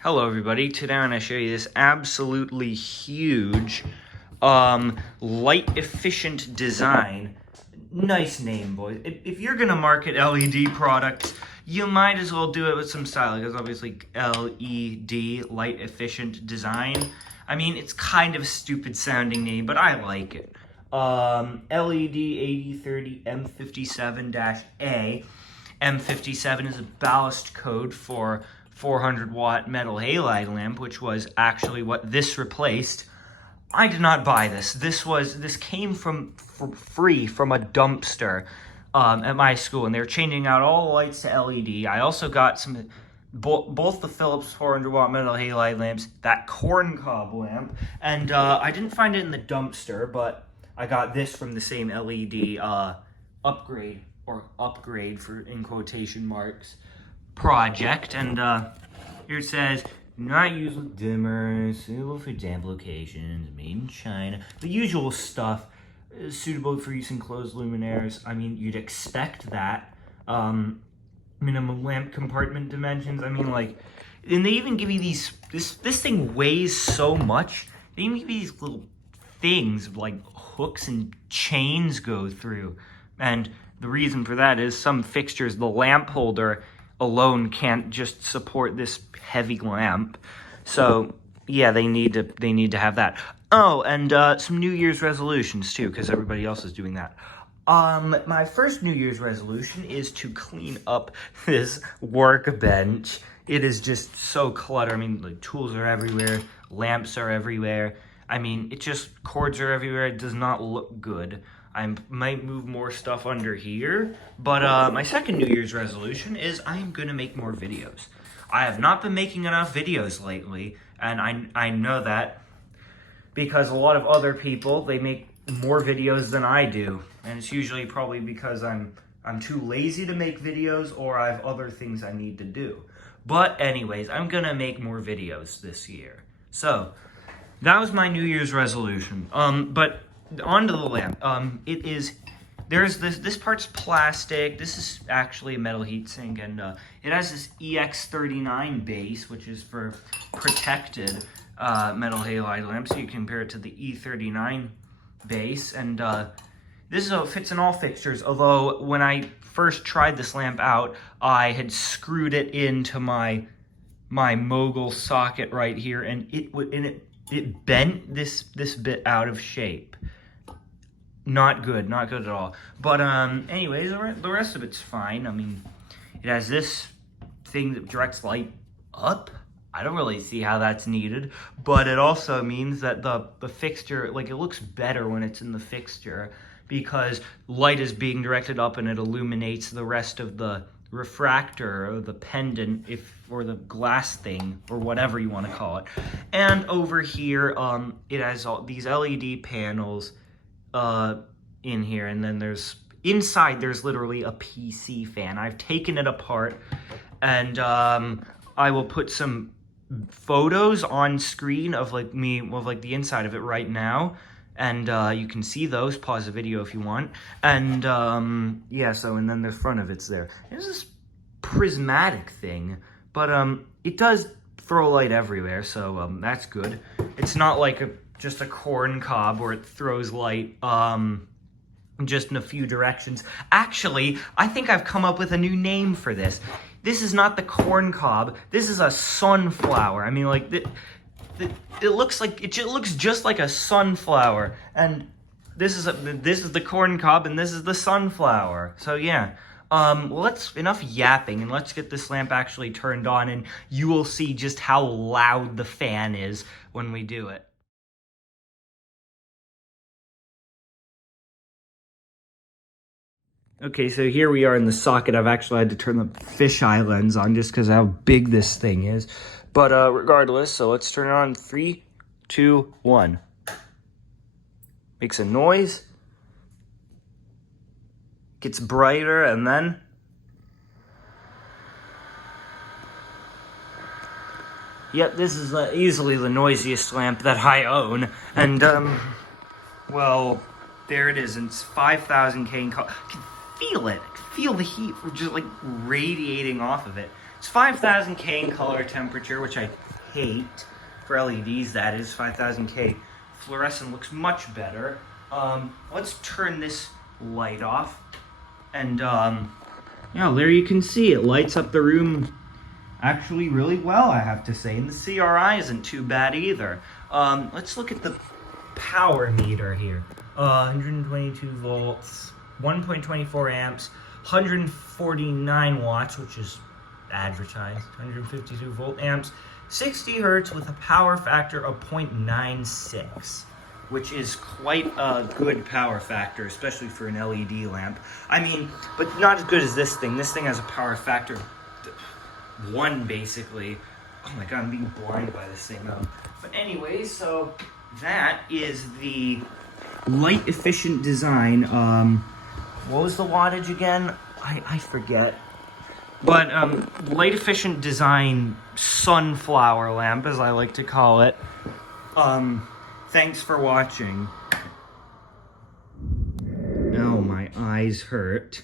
Hello everybody, today I'm going to show you this absolutely huge light efficient design. Nice name, boys. If you're going to market LED products, you might as well do it with some style, because obviously LED, light efficient design. I mean, it's kind of a stupid sounding name, but I like it. LED 8030 M57-A. M57 is a ballast code for 400 watt metal halide lamp, which was actually what this replaced. I did not buy this. This came for free from a dumpster at my school, and they were changing out all the lights to LED. I also got both the Philips 400 watt metal halide lamps, that corncob lamp, and I didn't find it in the dumpster, but I got this from the same LED upgrade for in quotation marks project. And here it says, not used with dimmers, suitable for damp locations, made in China, the usual stuff. Suitable for use in closed luminaires. I mean, you'd expect that. Minimum lamp compartment dimensions. I mean, like, and they even give you these, this thing weighs so much, they even give you these little things like hooks and chains go through. And the reason for that is some fixtures, the lamp holder alone can't just support this heavy lamp. So yeah, they need to have that. Oh, and some New Year's resolutions too, because everybody else is doing that. My first New Year's resolution is to clean up this workbench. It is just so cluttered. I mean, like, tools are everywhere, lamps are everywhere. I mean, it just, cords are everywhere. It does not look good. I might move more stuff under here, but my second New Year's resolution is I am going to make more videos. I have not been making enough videos lately, and I know that because a lot of other people, they make more videos than I do, and it's usually probably because I'm too lazy to make videos, or I have other things I need to do. But anyways, I'm going to make more videos this year. So that was my New Year's resolution. But onto the lamp. There's this part's plastic. This is actually a metal heatsink, and it has this EX39 base, which is for protected metal halide lamps. So you compare it to the E39 base, and this is how it fits in all fixtures. Although when I first tried this lamp out, I had screwed it into my mogul socket right here, and it bent this bit out of shape. Not good at all. But anyways, the rest of it's fine. I mean, it has this thing that directs light up. I don't really see how that's needed, but it also means that the fixture, like, it looks better when it's in the fixture because light is being directed up and it illuminates the rest of the refractor or the pendant, or the glass thing, or whatever you want to call it. And over here, it has all these LED panels in here, and then inside there's literally a PC fan. I've taken it apart, and I will put some photos on screen of the inside of it right now, and you can see those. Pause the video if you want. And yeah, so, and then the front of it's there. There's this prismatic thing, but it does throw light everywhere, so that's good. It's not like just a corn cob where it throws light just in a few directions. Actually, I think I've come up with a new name for this. This is not the corn cob. This is a sunflower. I mean, like, it looks just like a sunflower. And this is the corn cob, and this is the sunflower. So yeah. Well, enough yapping, and let's get this lamp actually turned on, and you will see just how loud the fan is when we do it. Okay, so here we are in the socket. I've actually had to turn the fisheye lens on just because of how big this thing is. But regardless, so let's turn it on. 3, 2, 1. Makes a noise. Gets brighter, and then yep, this is easily the noisiest lamp that I own. And well, there it is. And it's 5,000 K in color. Feel it. Feel the heat just like radiating off of it. It's 5000K in color temperature, which I hate. For LEDs, that is 5000K. Fluorescent looks much better. Let's turn this light off. And yeah, there you can see it lights up the room actually really well, I have to say. And the CRI isn't too bad either. Let's look at the power meter here. 122 volts, 1.24 amps, 149 watts, which is advertised, 152 volt amps, 60 hertz with a power factor of 0.96, which is quite a good power factor, especially for an LED lamp. I mean, but not as good as this thing. This thing has a power factor of 1, basically. Oh my god, I'm being blinded by this thing though. But anyways, so that is the light efficient design. What was the wattage again? I forget. But light efficient design sunflower lamp, as I like to call it. Thanks for watching. Oh, my eyes hurt.